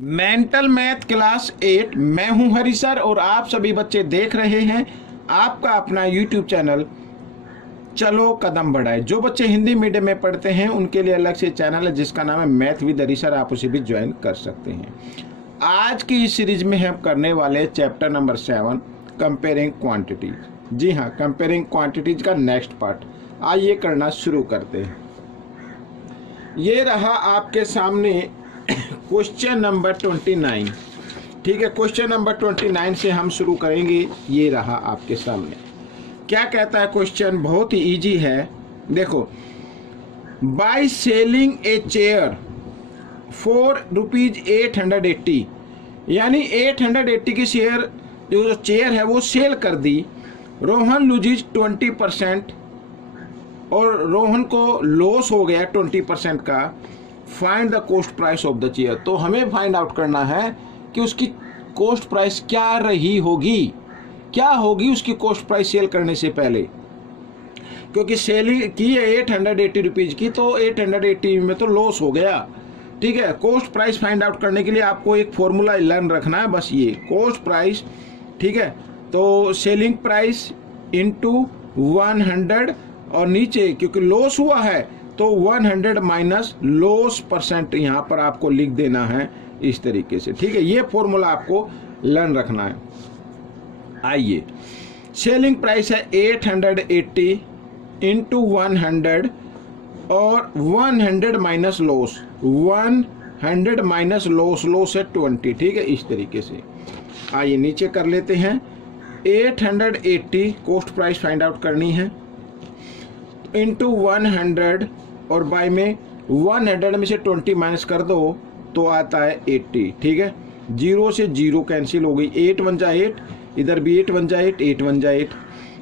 Mental math class 8। मैं हूं हरी sir और आप सभी बच्चे देख रहे हैं आपका अपना यूट्यूब चैनल चलो कदम बढ़ाए। जो बच्चे हिंदी मीडियम में पढ़ते हैं उनके लिए अलग से चैनल है जिसका नाम है मैथ विद हरी सर, आप उसे भी ज्वाइन कर सकते हैं। आज की इस सीरीज में हम करने वाले चैप्टर नंबर 7 कंपेयरिंग क्वांटिटीज। जी हाँ, कंपेयरिंग क्वांटिटीज का नेक्स्ट पार्ट। आइए करना शुरू करते हैं। ये रहा आपके सामने क्वेश्चन नंबर 29। ठीक है, क्वेश्चन नंबर 29 से हम शुरू करेंगे। ये रहा आपके सामने। क्या कहता है क्वेश्चन? बहुत ही इजी है। देखो, by selling a chair for ₹880, यानी 880 की शेयर जो चेयर है वो सेल कर दी। रोहन लूजिज 20% और रोहन को लॉस हो गया 20% का। Find the cost price of the chair. तो हमें फाइंड आउट करना है कि उसकी कॉस्ट प्राइस क्या रही होगी, क्या होगी उसकी कॉस्ट प्राइस सेल करने से पहले, क्योंकि सेलिंग की है 880 रुपीज की, तो 880 में तो लॉस हो गया। ठीक है, कॉस्ट प्राइस फाइंड आउट करने के लिए आपको एक फॉर्मूला लर्न रखना है, बस ये कॉस्ट प्राइस। ठीक है, तो सेलिंग प्राइस इंटू 100 और नीचे क्योंकि लॉस हुआ है तो 100 माइनस लॉस परसेंट यहाँ पर आपको लिख देना है इस तरीके से। ठीक है, ये फॉर्मूला आपको लर्न रखना है। आइए, सेलिंग प्राइस है 880 इंटू 100 और 100 माइनस लॉस, 100 माइनस लॉस है 20। ठीक है, इस तरीके से। आइए नीचे कर लेते हैं। 880 कॉस्ट प्राइस फाइंड आउट करनी है इंटू 100 और बाय में 100 में से 20 माइनस कर दो तो आता है 80। ठीक है, 0 से 0 कैंसिल हो गई। 8 बन जाए 8, इधर भी 8 बन जाए 8, 8 बन जाए 8।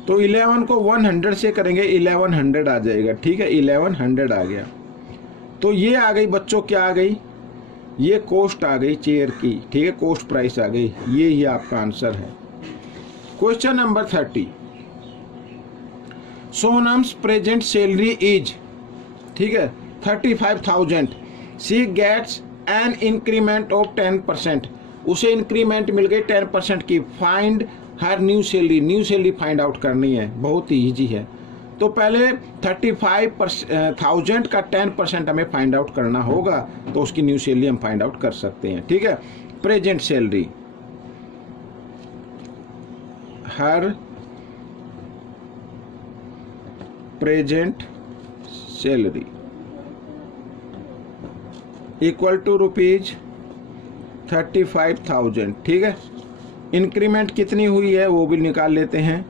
तो 11 को 100 से करेंगे 1100 आ जाएगा। ठीक है, 1100 आ गया। तो ये आ गई बच्चों, क्या आ गई? ये कॉस्ट आ गई चेयर की। ठीक है, कॉस्ट प्राइस आ गई। ये ही आपका आंसर है। Question number 30। Sonam's present salary is, ठीक है, 35,000। She gets an increment of 10%। उसे इंक्रीमेंट मिल गई 10% की। Find her new salary. New salary find out करनी है, बहुत ही इजी है। तो पहले 35,000 का 10% हमें फाइंड आउट करना होगा, तो उसकी न्यू सैलरी हम फाइंड आउट कर सकते हैं। ठीक है, present salary, her present salary equal to ₹35,000। ठीक है, इंक्रीमेंट कितनी हुई है वो भी निकाल लेते हैं।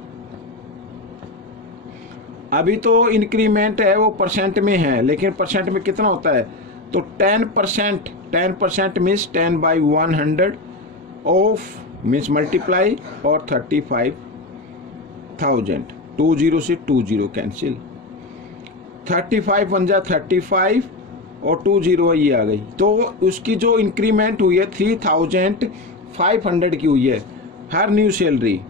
अभी तो इंक्रीमेंट है वो परसेंट में है, लेकिन परसेंट में कितना होता है? तो 10%। 10% मीन्स 10/100 ऑफ मीन्स मल्टीप्लाई और 35,000। 20 से 20 कैंसिल। 35 बन जा 35 और 20 ये आ गई। तो उसकी जो इंक्रीमेंट हुई है 3,500 की हुई है हर न्यू सैलरी।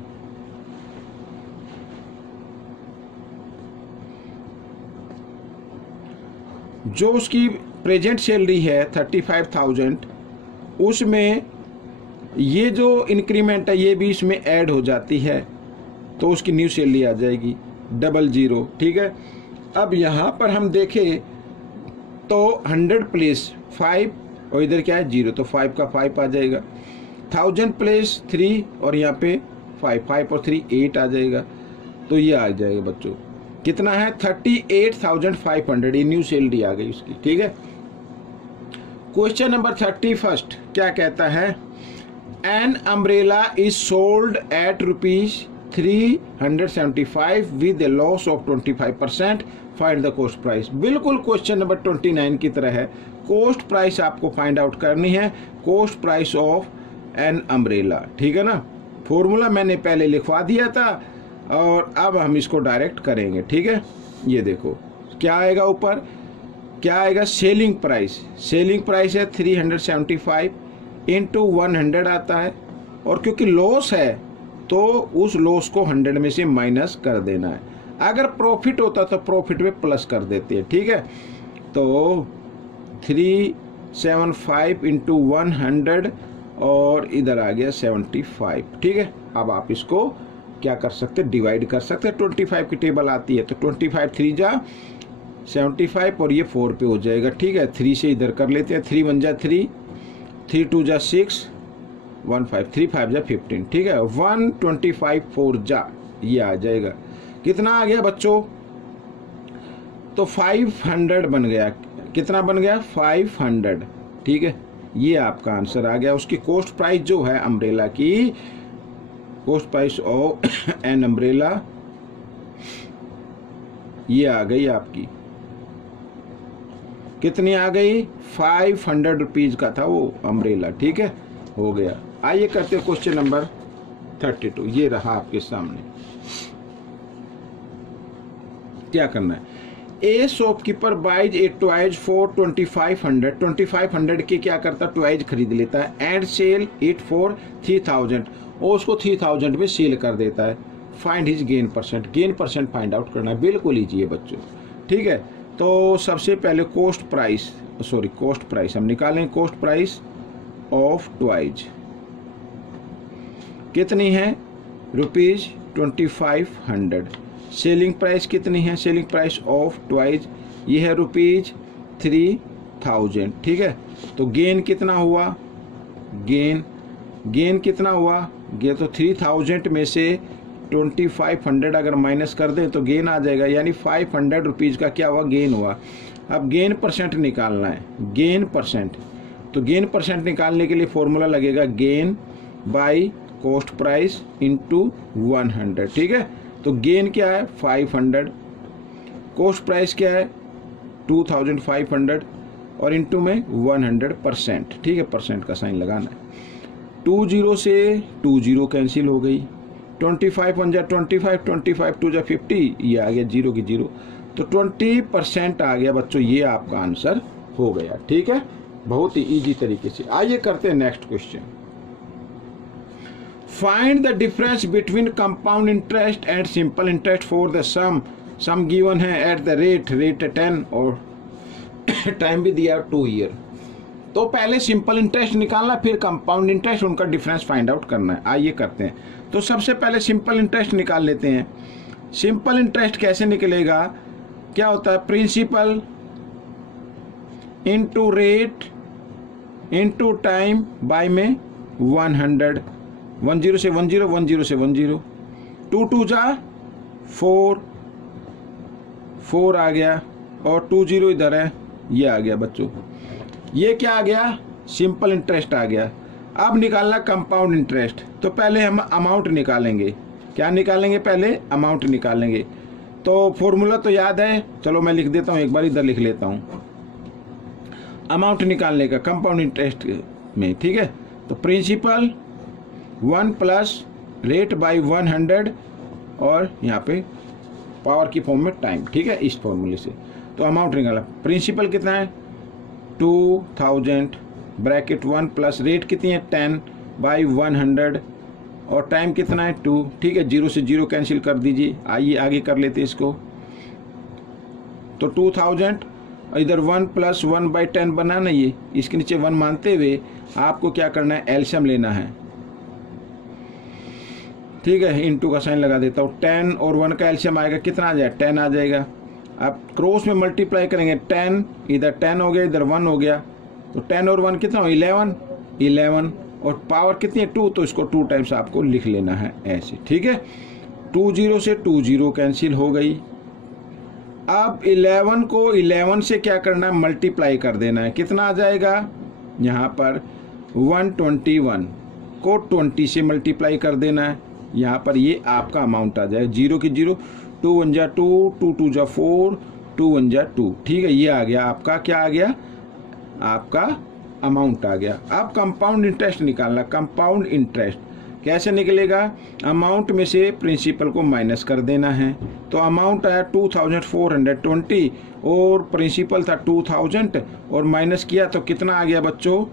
जो उसकी प्रेजेंट सैलरी है 35,000, उसमें ये जो इंक्रीमेंट है ये भी इसमें ऐड हो जाती है, तो उसकी न्यू सैलरी आ जाएगी 00। ठीक है, अब यहाँ पर हम देखें तो 100 प्लस 5 और इधर क्या है 0, तो 5 का 5 आ जाएगा। 1000 प्लस 3 और यहाँ पे 5 और 3 8 आ जाएगा। तो ये आ जाएगा बच्चों, कितना है? 38,500। ये न्यू सैलरी आ गई उसकी। ठीक है, क्वेश्चन नंबर 31 क्या कहता है? An umbrella is sold at ₹375 with A loss of 25%। Find the cost price. बिल्कुल क्वेश्चन नंबर 29 की तरह है। कॉस्ट प्राइस आपको फाइंड आउट करनी है, cost price of an umbrella. ठीक है ना, फॉर्मूला मैंने पहले लिखवा दिया था और अब हम इसको डायरेक्ट करेंगे। ठीक है, ये देखो क्या आएगा ऊपर, क्या आएगा? Selling price. सेलिंग प्राइस है 375 इंटू 100 आता है, और क्योंकि लॉस है तो उस लॉस को 100 में से माइनस कर देना है। अगर प्रॉफिट होता तो प्रॉफिट में प्लस कर देते हैं। ठीक है, तो 3 75 इंटू 100 और इधर आ गया 75। ठीक है, अब आप इसको क्या कर सकते हैं, डिवाइड कर सकते हैं। 25 की टेबल आती है तो 25 3 जा 75 और ये 4 पे हो जाएगा। ठीक है, 3 से इधर कर लेते हैं, 3 1 जा 3, 3 2 जा 6, 1 5, 3 5 जा 15। ठीक है, 125 4 जा ये आ जाएगा। कितना आ गया बच्चों, तो 500 बन गया। कितना बन गया, 500। ठीक है, ये आपका आंसर आ गया। उसकी कॉस्ट प्राइस जो है अम्ब्रेला की, cost price of an umbrella ये आ गई आपकी, कितनी आ गई, 500 रुपीज का था वो अम्ब्रेला। ठीक है, हो गया। आइए करते हैं क्वेश्चन नंबर 32। ये रहा आपके सामने। क्या करना है, a shopkeeper buys a toys for 2500। 2500 के क्या करता, टॉयज खरीद लेता है, एंड सेल इट फॉर 3000 और उसको 3000 में सेल कर देता है। Find his gain percent. Gain percent find out करना है, बिल्कुल ईजी है बच्चों। ठीक है, तो सबसे पहले कॉस्ट प्राइस हम निकालें। कॉस्ट प्राइस ऑफ टॉयज कितनी है, ₹2500। सेलिंग प्राइस कितनी है, सेलिंग प्राइस ऑफ टॉयज ये है ₹3000। ठीक है, तो गेन कितना हुआ, गेन कितना हुआ, ये तो 3000 में से 2500 अगर माइनस कर दें तो गेन आ जाएगा, यानी 500 रुपीज़ का क्या हुआ, गेन हुआ। अब गेन परसेंट निकालना है, गेन परसेंट। तो गेन परसेंट निकालने के लिए फॉर्मूला लगेगा gain by cost price into 100। ठीक है, तो गेन क्या है 500, कॉस्ट प्राइस क्या है 2500 और इंटू में 100%। ठीक है, परसेंट का साइन लगाना है। 20 से 20 कैंसिल हो गई, 25 1 जा 25, 25 2 जा 50, ये आ गया 0 की 0, तो 20% आ गया बच्चों, ये आपका आंसर हो गया। ठीक है, बहुत ही इजी तरीके से। आइए करते हैं next question. Find the difference between compound interest and simple interest for the sum given है एट द रेट 10 और टाइम भी दिया 2 ईयर। तो पहले सिंपल इंटरेस्ट निकालना, फिर कंपाउंड इंटरेस्ट, उनका डिफरेंस फाइंड आउट करना है। आइए करते हैं। तो सबसे पहले सिंपल इंटरेस्ट निकाल लेते हैं। सिंपल इंटरेस्ट कैसे निकलेगा, क्या होता है, principal into rate into time by में 100, 10 से 10, 10 से 10, 2 2 जा 4 आ गया और 20 इधर है, ये आ गया बच्चों। ये क्या आ गया, सिंपल इंटरेस्ट आ गया। अब निकालना कंपाउंड इंटरेस्ट, तो पहले हम अमाउंट निकालेंगे। क्या निकालेंगे, पहले अमाउंट निकालेंगे। तो फॉर्मूला तो याद है, चलो मैं लिख देता हूँ, एक बार इधर लिख लेता हूँ अमाउंट निकालने का कंपाउंड इंटरेस्ट में। ठीक है, तो प्रिंसिपल 1 प्लस रेट बाई 100 और यहाँ पे पावर की फॉर्म में टाइम। ठीक है, इस फॉर्मूले से तो अमाउंट निकाला। प्रिंसिपल कितना है 2000 ब्रैकेट 1 प्लस रेट कितनी है 10 बाई 100 और टाइम कितना है 2। ठीक है, 0 से 0 कैंसिल कर दीजिए। आइए आगे कर लेते हैं इसको। तो 2000 इधर 1 प्लस 1 बाई 10 बनाना, ये इसके नीचे 1 मानते हुए आपको क्या करना है, एलसीएम लेना है। ठीक है, इनटू का साइन लगा देता हूँ। 10 और 1 का एलसीएम आएगा, कितना आ जाएगा 10 आ जाएगा। अब क्रॉस में मल्टीप्लाई करेंगे, 10 इधर 10 हो गया, इधर 1 हो गया, तो 10 और 1 कितना हो 11 और पावर कितनी है 2, तो इसको 2 टाइम्स आपको लिख लेना है ऐसे। ठीक है, 20 से 20 कैंसिल हो गई। अब 11 को 11 से क्या करना है, मल्टीप्लाई कर देना है। कितना आ जाएगा, यहाँ पर 121 को 20 से मल्टीप्लाई कर देना है। यहाँ पर ये आपका अमाउंट आ जाएगा, 0 की 0, 2 1 जा 2, 2 2 जा 4, 2 1 जा 2। ठीक है, ये आ गया आपका, क्या आ गया, आपका अमाउंट आ गया। अब कंपाउंड इंटरेस्ट निकालना। कंपाउंड इंटरेस्ट कैसे निकलेगा, अमाउंट में से प्रिंसिपल को माइनस कर देना है। तो अमाउंट आया 2420 और प्रिंसिपल था 2000 और माइनस किया तो कितना आ गया बच्चों,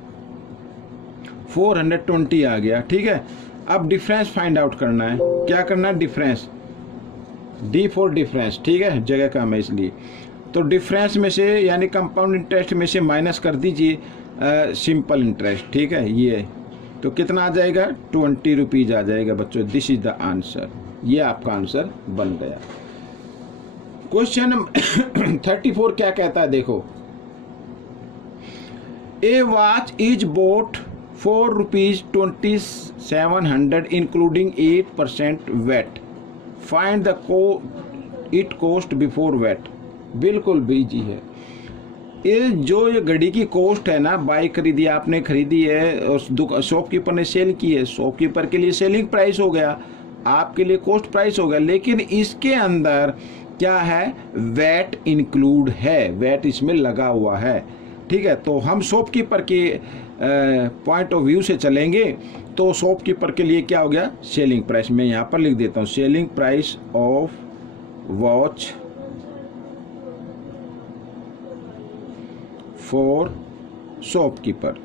420 आ गया। ठीक है, अब डिफरेंस फाइंड आउट करना है। क्या करना है, डिफरेंस, डी फॉर डिफरेंस। ठीक है, जगह कम है इसलिए। तो डिफरेंस में से यानी कंपाउंड इंटरेस्ट में से माइनस कर दीजिए। सिंपल इंटरेस्ट, ठीक है। ये तो कितना आ जाएगा, 20 रुपीज आ जाएगा बच्चों। दिस इज द आंसर, ये आपका आंसर बन गया। क्वेश्चन 34 क्या कहता है, देखो। A watch is bought ₹4.27 including 8% VAT, find the it cost before VAT. बिल्कुल बीजी है। ये घड़ी की कॉस्ट है ना, बाई खरीदी आपने, खरीदी है और शॉपकीपर ने सेल की है, शॉपकीपर के लिए सेलिंग प्राइस हो गया, आपके लिए कॉस्ट प्राइस हो गया। लेकिन इसके अंदर क्या है, वैट इंक्लूड है, वैट इसमें लगा हुआ है, ठीक है। तो हम शॉपकीपर के पॉइंट ऑफ व्यू से चलेंगे तो शॉपकीपर के लिए क्या हो गया, सेलिंग प्राइस। मैं यहाँ पर लिख देता हूँ, selling price of watch for shopkeeper,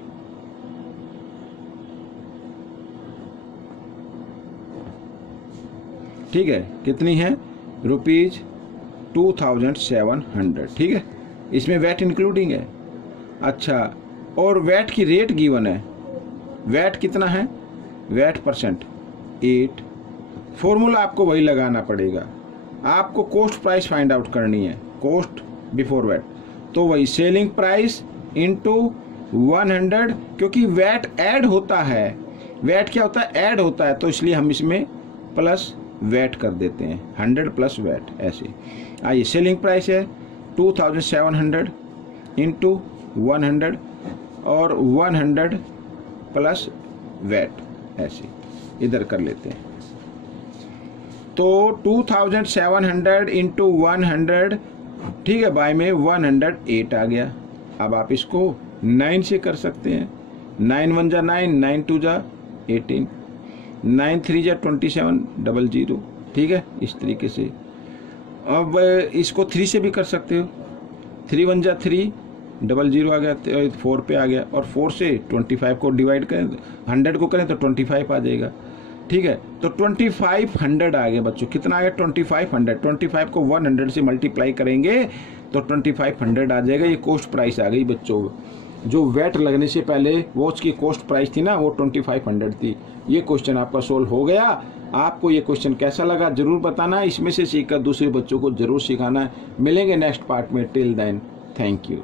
ठीक है। कितनी है, ₹2700, ठीक है। इसमें वैट इंक्लूडिंग है। अच्छा, और वैट की रेट गिवन है, वैट कितना है, वैट परसेंट 8। फॉर्मूला आपको वही लगाना पड़ेगा, आपको कॉस्ट प्राइस फाइंड आउट करनी है, कॉस्ट बिफोर वैट। तो वही सेलिंग प्राइस इंटू 100, क्योंकि वैट ऐड होता है, वैट क्या होता है, ऐड होता है, तो इसलिए हम इसमें प्लस वैट कर देते हैं, 100 प्लस वैट, ऐसे। आइए, सेलिंग प्राइस है 2700 इंटू 100 और 100 प्लस वैट, ऐसे इधर कर लेते हैं। तो 2700 इंटू 100, ठीक है, बाय में 108 आ गया। अब आप इसको 9 से कर सकते हैं, 9 1 जा 9, 9 2 जा 18, 9 3 जा 2700, ठीक है, इस तरीके से। अब इसको 3 से भी कर सकते हो, 3 1 जा 3, 00 आ गया, 4 पे आ गया, और 4 से 25 को डिवाइड करें, 100 को करें तो 25 आ जाएगा, ठीक है। तो 2500 आ गया बच्चों, कितना आ गया, 2500। 25 को 100 से मल्टीप्लाई करेंगे तो 2500 आ जाएगा। ये कॉस्ट प्राइस आ गई बच्चों, जो वैट लगने से पहले वॉच की कॉस्ट प्राइस थी ना, वो 2500 थी। ये क्वेश्चन आपका सोल्व हो गया। आपको ये क्वेश्चन कैसा लगा जरूर बताना, इसमें से सीखकर दूसरे बच्चों को जरूर सिखाना है। मिलेंगे नेक्स्ट पार्ट में, टिल देन थैंक यू।